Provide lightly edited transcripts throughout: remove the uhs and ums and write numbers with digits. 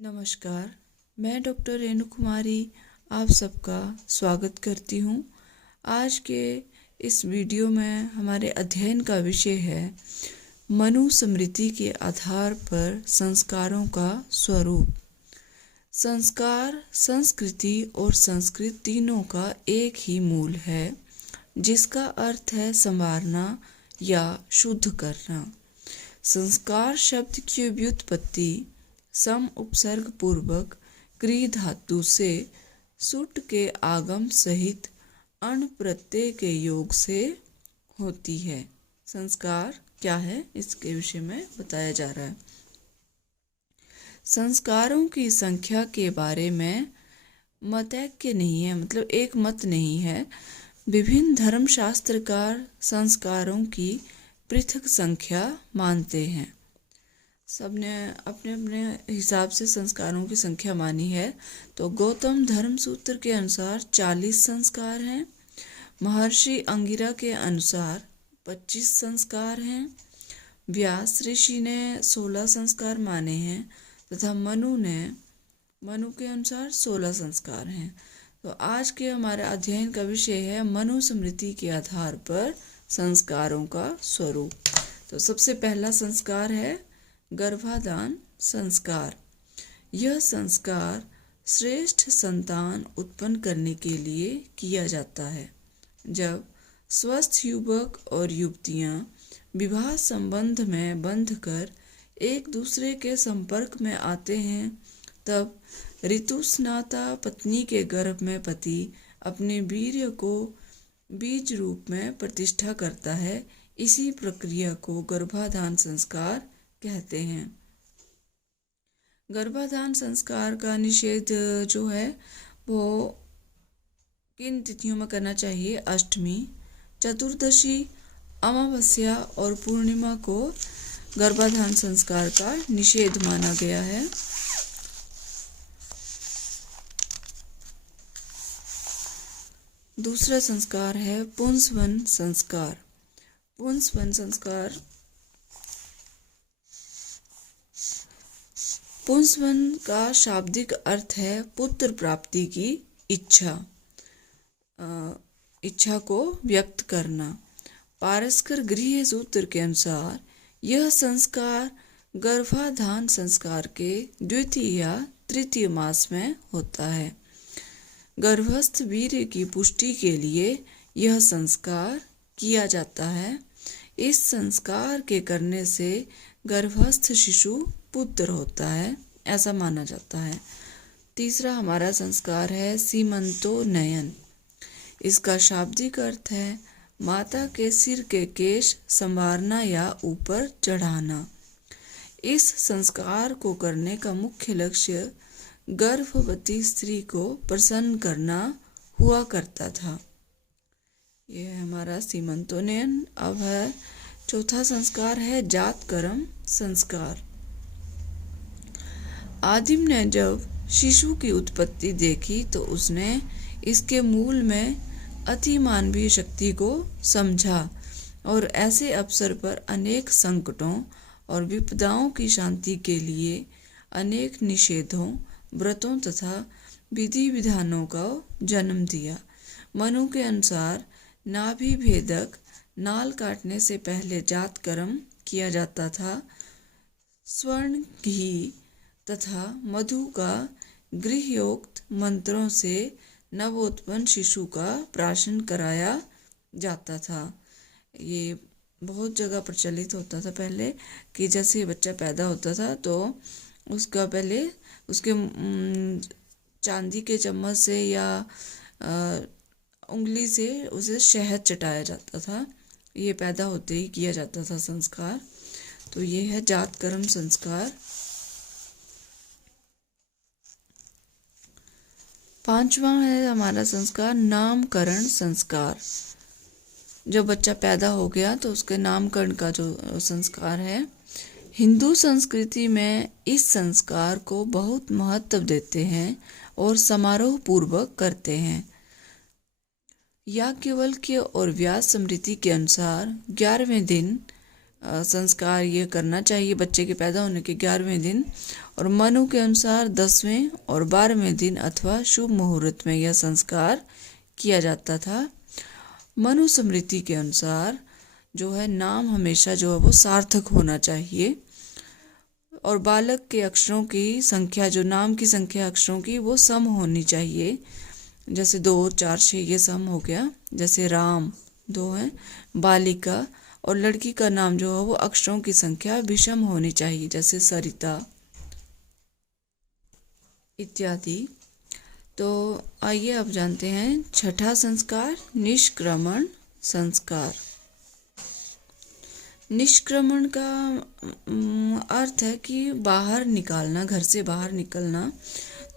नमस्कार। मैं डॉक्टर रेणु कुमारी आप सबका स्वागत करती हूँ। आज के इस वीडियो में हमारे अध्ययन का विषय है मनुस्मृति के आधार पर संस्कारों का स्वरूप। संस्कार, संस्कृति और संस्कृत तीनों का एक ही मूल है, जिसका अर्थ है संवारना या शुद्ध करना। संस्कार शब्द की व्युत्पत्ति सम उपसर्ग पूर्वक क्री धातु से सुट के आगम सहित अण प्रत्यय के योग से होती है। संस्कार क्या है, इसके विषय में बताया जा रहा है। संस्कारों की संख्या के बारे में मतैक्य नहीं है, मतलब एक मत नहीं है। विभिन्न धर्मशास्त्रकार संस्कारों की पृथक संख्या मानते हैं। सबने अपने अपने हिसाब से संस्कारों की संख्या मानी है। तो गौतम धर्म सूत्र के अनुसार 40 संस्कार हैं। महर्षि अंगिरा के अनुसार 25 संस्कार हैं। व्यास ऋषि ने 16 संस्कार माने हैं तथा मनु के अनुसार 16 संस्कार हैं। तो आज के हमारे अध्ययन का विषय है मनुस्मृति के आधार पर संस्कारों का स्वरूप। तो सबसे पहला संस्कार है गर्भाधान संस्कार। यह संस्कार श्रेष्ठ संतान उत्पन्न करने के लिए किया जाता है। जब स्वस्थ युवक और युवतियां विवाह संबंध में बंधकर एक दूसरे के संपर्क में आते हैं, तब ऋतुस्नाता पत्नी के गर्भ में पति अपने वीर्य को बीज रूप में प्रतिष्ठा करता है। इसी प्रक्रिया को गर्भाधान संस्कार कहते हैं। गर्भाधान संस्कार का निषेध जो है वो किन तिथियों में करना चाहिए? अष्टमी, चतुर्दशी, अमावस्या और पूर्णिमा को गर्भाधान संस्कार का निषेध माना गया है। दूसरा संस्कार है पुंसवन संस्कार। पुंसवन संस्कार पुंसवन का शाब्दिक अर्थ है पुत्र प्राप्ति की इच्छा को व्यक्त करना। पारस्कर गृह सूत्र के अनुसार यह संस्कार गर्भाधान संस्कार के द्वितीय या तृतीय मास में होता है। गर्भस्थ वीर्य की पुष्टि के लिए यह संस्कार किया जाता है। इस संस्कार के करने से गर्भस्थ शिशु पुत्र होता है, ऐसा माना जाता है। तीसरा हमारा संस्कार है सीमंतोन्नयन। इसका शाब्दिक अर्थ है माता के सिर के केश संवारना या ऊपर चढ़ाना। इस संस्कार को करने का मुख्य लक्ष्य गर्भवती स्त्री को प्रसन्न करना हुआ करता था। यह हमारा सीमंतोन्नयन। अब है चौथा संस्कार है जातकर्म संस्कार। आदिम ने जब शिशु की उत्पत्ति देखी तो उसने इसके मूल में अति मानवीय शक्ति को समझा और ऐसे अवसर पर अनेक संकटों और विपदाओं की शांति के लिए अनेक निषेधों, व्रतों तथा विधि विधानों का जन्म दिया। मनु के अनुसार नाभि भेदक नाल काटने से पहले जातकर्म किया जाता था। स्वर्ण, घी तथा मधु का गृहयोक्त मंत्रों से नवोत्पन्न शिशु का प्राशन कराया जाता था। ये बहुत जगह प्रचलित होता था पहले कि जैसे बच्चा पैदा होता था तो उसका पहले उसके चांदी के चम्मच से या उंगली से उसे शहद चटाया जाता था। ये पैदा होते ही किया जाता था संस्कार। तो ये है जातकर्म संस्कार। पांचवा है हमारा संस्कार नामकरण संस्कार। जब बच्चा पैदा हो गया तो उसके नामकरण का जो संस्कार है, हिंदू संस्कृति में इस संस्कार को बहुत महत्व देते हैं और समारोह पूर्वक करते हैं। याज्ञवल्क्य और व्यास स्मृति के अनुसार 11वें दिन संस्कार ये करना चाहिए बच्चे के पैदा होने के 11वें दिन। और मनु के अनुसार 10वें और 12वें दिन अथवा शुभ मुहूर्त में यह संस्कार किया जाता था। मनुस्मृति के अनुसार जो है नाम हमेशा जो है वो सार्थक होना चाहिए, और बालक के अक्षरों की संख्या, जो नाम की संख्या अक्षरों की, वो सम होनी चाहिए। जैसे 2, 4, 6 ये सम हो गया। जैसे राम 2 है, बालिका और लड़की का नाम जो है वो अक्षरों की संख्या विषम होनी चाहिए, जैसे सरिता इत्यादि। तो आइए अब जानते हैं छठा संस्कार, निष्क्रमण संस्कार। निष्क्रमण का अर्थ है कि बाहर निकालना, घर से बाहर निकलना।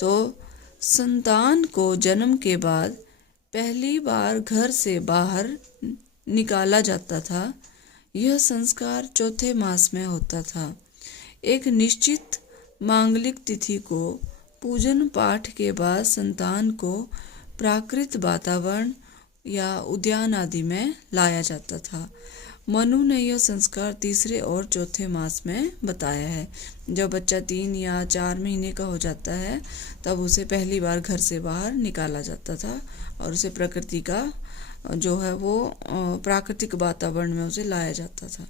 तो संतान को जन्म के बाद पहली बार घर से बाहर निकाला जाता था। यह संस्कार चौथे मास में होता था। एक निश्चित मांगलिक तिथि को पूजन पाठ के बाद संतान को प्राकृत वातावरण या उद्यान आदि में लाया जाता था। मनु ने यह संस्कार तीसरे और चौथे मास में बताया है। जब बच्चा 3 या 4 महीने का हो जाता है तब उसे पहली बार घर से बाहर निकाला जाता था और उसे प्रकृति का जो है वो प्राकृतिक वातावरण में उसे लाया जाता था।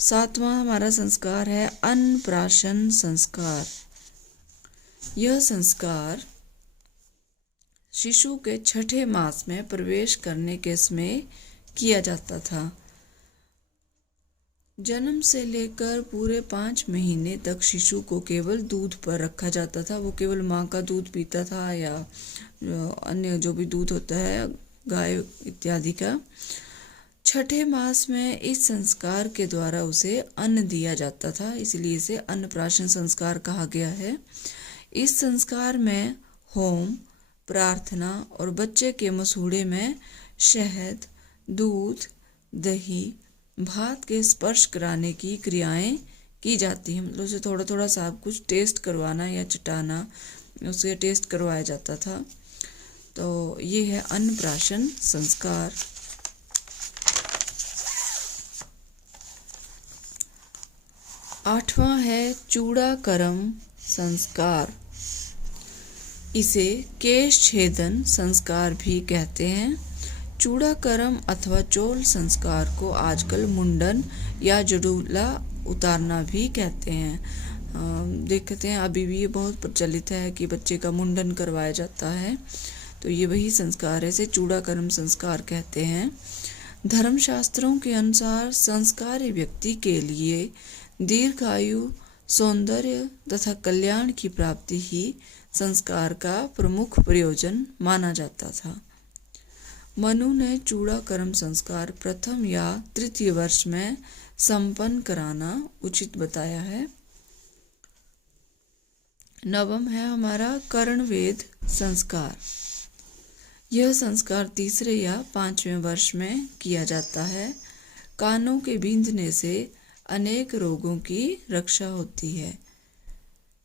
7वां हमारा संस्कार है अन्नप्राशन संस्कार। यह संस्कार शिशु के छठे मास में प्रवेश करने के समय किया जाता था। जन्म से लेकर पूरे 5 महीने तक शिशु को केवल दूध पर रखा जाता था। वो केवल माँ का दूध पीता था या अन्य जो भी दूध होता है गाय इत्यादि का। छठे मास में इस संस्कार के द्वारा उसे अन्न दिया जाता था, इसलिए इसे अन्नप्राशन संस्कार कहा गया है। इस संस्कार में होम, प्रार्थना और बच्चे के मसूड़े में शहद, दूध, दही, भात के स्पर्श कराने की क्रियाएं की जाती हैं। मतलब उसे थोड़ा थोड़ा सब कुछ टेस्ट करवाना या चटाना, उसे टेस्ट करवाया जाता था। तो ये है अन्नप्राशन संस्कार। 8वां है चूड़ाकर्म संस्कार। इसे केश छेदन संस्कार भी कहते हैं। चूड़ाकर्म अथवा चोल संस्कार को आजकल मुंडन या जड़ूला उतारना भी कहते हैं। देखते हैं अभी भी ये बहुत प्रचलित है कि बच्चे का मुंडन करवाया जाता है। तो ये वही संस्कार है, इसे चूड़ाकर्म संस्कार कहते हैं। धर्मशास्त्रों के अनुसार संस्कारी व्यक्ति के लिए दीर्घायु, सौंदर्य तथा कल्याण की प्राप्ति ही संस्कार का प्रमुख प्रयोजन माना जाता था। मनु ने चूड़ाकर्म संस्कार प्रथम या तृतीय वर्ष में संपन्न कराना उचित बताया है। 9वां है हमारा कर्णवेध संस्कार। यह संस्कार तीसरे या 5वें वर्ष में किया जाता है। कानों के बींधने से अनेक रोगों की रक्षा होती है।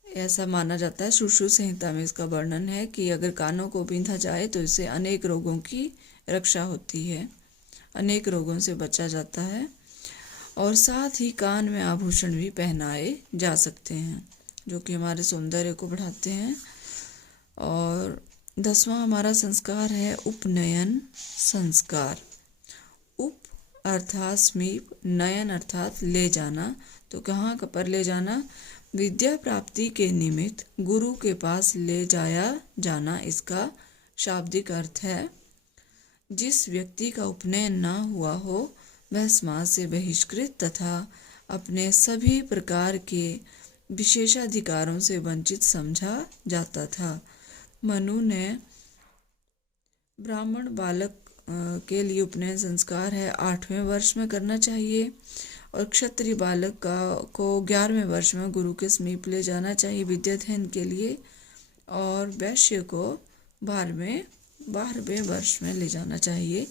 ऐसा माना जाता है, सुश्रुत संहिता में इसका वर्णन है कि अगर कानों को बींधा जाए तो इससे अनेक रोगों की रक्षा होती है, अनेक रोगों से बचा जाता है। और साथ ही कान में आभूषण भी पहनाए जा सकते हैं जो कि हमारे सौंदर्य को बढ़ाते हैं। और 10वां हमारा संस्कार है उपनयन संस्कार। उप अर्थात समीप, नयन अर्थात ले जाना। तो कहाँ पर ले जाना? विद्या प्राप्ति के निमित्त गुरु के पास ले जाया जाना इसका शाब्दिक अर्थ है। जिस व्यक्ति का उपनयन न हुआ हो वह समाज से बहिष्कृत तथा अपने सभी प्रकार के विशेषाधिकारों से वंचित समझा जाता था। मनु ने ब्राह्मण बालक के लिए उपनयन संस्कार है 8वें वर्ष में करना चाहिए, और क्षत्रिय बालक को 11वें वर्ष में गुरु के समीप ले जाना चाहिए विद्याध्ययन के लिए, और वैश्य को 12वें वर्ष में ले जाना चाहिए।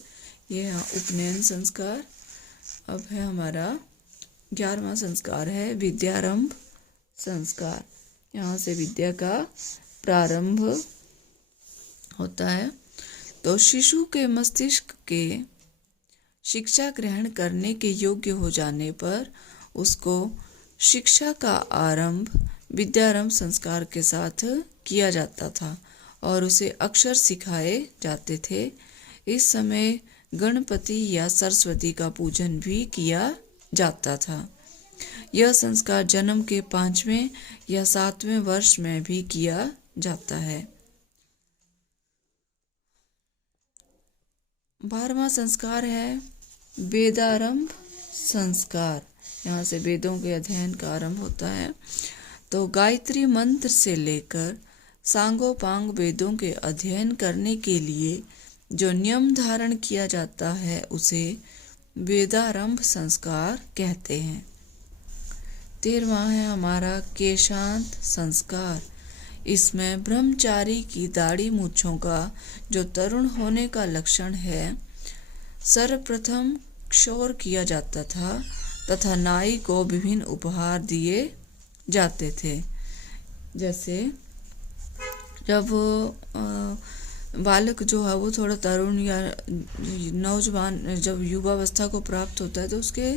यह उपनयन संस्कार। अब है हमारा 11वां संस्कार है विद्यारंभ संस्कार। यहाँ से विद्या का प्रारंभ होता है। तो शिशु के मस्तिष्क के शिक्षा ग्रहण करने के योग्य हो जाने पर उसको शिक्षा का आरंभ विद्यारंभ संस्कार के साथ किया जाता था और उसे अक्षर सिखाए जाते थे। इस समय गणपति या सरस्वती का पूजन भी किया जाता था। यह संस्कार जन्म के 5वें या 7वें वर्ष में भी किया जाता है। 12वां संस्कार है वेदारंभ संस्कार। यहाँ से वेदों के अध्ययन का आरंभ होता है। तो गायत्री मंत्र से लेकर सांगोपांग वेदों के अध्ययन करने के लिए जो नियम धारण किया जाता है उसे वेदारंभ संस्कार कहते हैं। 13वां है हमारा केशांत संस्कार। इसमें ब्रह्मचारी की दाढ़ी मूंछों का जो तरुण होने का लक्षण है सर्वप्रथम क्षौर किया जाता था तथा नाई को विभिन्न उपहार दिए जाते थे। जैसे जब बालक जो है वो थोड़ा तरुण या नौजवान जब युवावस्था को प्राप्त होता है तो उसके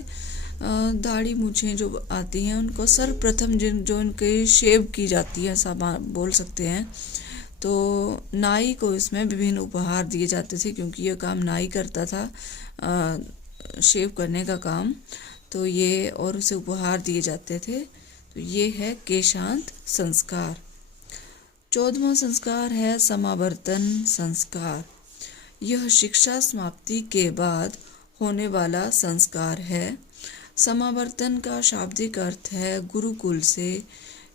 दाढ़ी मूछें जो आती हैं उनको सर्वप्रथम जो उनके शेव की जाती है ऐसा बोल सकते हैं। तो नाई को इसमें विभिन्न उपहार दिए जाते थे क्योंकि यह काम नाई करता था शेव करने का काम, तो ये और उसे उपहार दिए जाते थे। तो ये है केशांत संस्कार। 14वां संस्कार है समावर्तन संस्कार। यह शिक्षा समाप्ति के बाद होने वाला संस्कार है। समावर्तन का शाब्दिक अर्थ है गुरुकुल से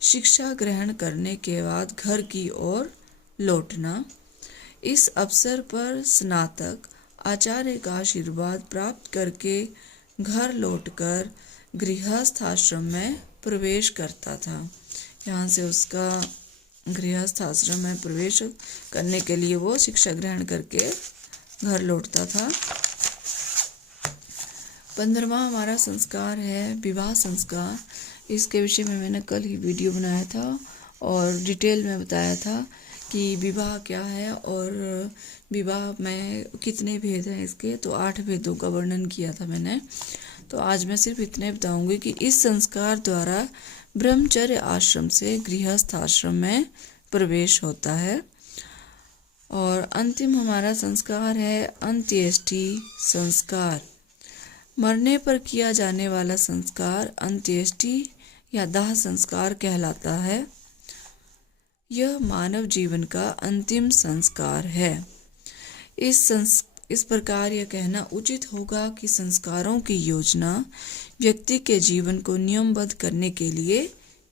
शिक्षा ग्रहण करने के बाद घर की ओर लौटना। इस अवसर पर स्नातक आचार्य का आशीर्वाद प्राप्त करके घर लौटकर गृहस्थ आश्रम में प्रवेश करता था। यहाँ से उसका गृहस्थ आश्रम में प्रवेश करने के लिए वो शिक्षा ग्रहण करके घर लौटता था। 15वां हमारा संस्कार है विवाह संस्कार। इसके विषय में मैंने कल ही वीडियो बनाया था और डिटेल में बताया था कि विवाह क्या है और विवाह में कितने भेद हैं इसके। तो 8 भेदों का वर्णन किया था मैंने। तो आज मैं सिर्फ इतने बताऊंगी कि इस संस्कार द्वारा ब्रह्मचर्य आश्रम से गृहस्थ आश्रम में प्रवेश होता है। और अंतिम हमारा संस्कार है अंत्येष्टि संस्कार। मरने पर किया जाने वाला संस्कार अंत्येष्टि या दाह संस्कार कहलाता है। यह मानव जीवन का अंतिम संस्कार है। इस प्रकार यह कहना उचित होगा कि संस्कारों की योजना व्यक्ति के जीवन को नियमबद्ध करने के लिए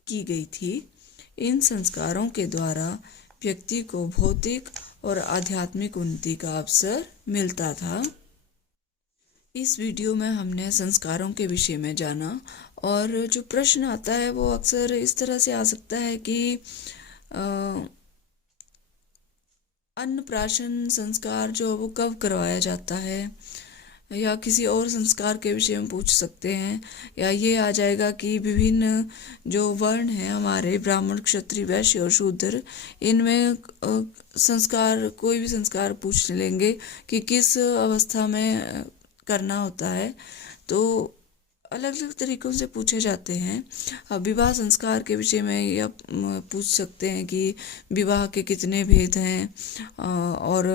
की गई थी। इन संस्कारों के द्वारा व्यक्ति को भौतिक और आध्यात्मिक उन्नति का अवसर मिलता था। इस वीडियो में हमने संस्कारों के विषय में जाना और जो प्रश्न आता है वो अक्सर इस तरह से आ सकता है कि अन्नप्राशन संस्कार जो वो कब करवाया जाता है, या किसी और संस्कार के विषय में पूछ सकते हैं, या ये आ जाएगा कि विभिन्न जो वर्ण हैं हमारे ब्राह्मण क्षत्रिय वैश्य और शूद्र, इनमें संस्कार कोई भी संस्कार पूछ लेंगे कि किस अवस्था में करना होता है। तो अलग अलग तरीकों से पूछे जाते हैं। अब विवाह संस्कार के विषय में यह पूछ सकते हैं कि विवाह के कितने भेद हैं और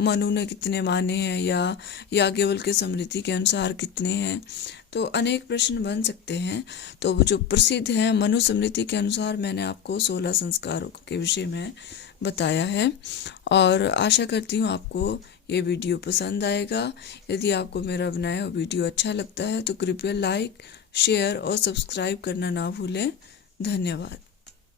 मनु ने कितने माने हैं या याज्ञवल्क्य स्मृति के अनुसार कितने हैं। तो अनेक प्रश्न बन सकते हैं। तो वो जो प्रसिद्ध हैं मनु स्मृति के अनुसार मैंने आपको 16 संस्कारों के विषय में बताया है और आशा करती हूँ आपको ये वीडियो पसंद आएगा। यदि आपको मेरा बनाया हुआ वीडियो अच्छा लगता है तो कृपया लाइक, शेयर और सब्सक्राइब करना ना भूलें। धन्यवाद।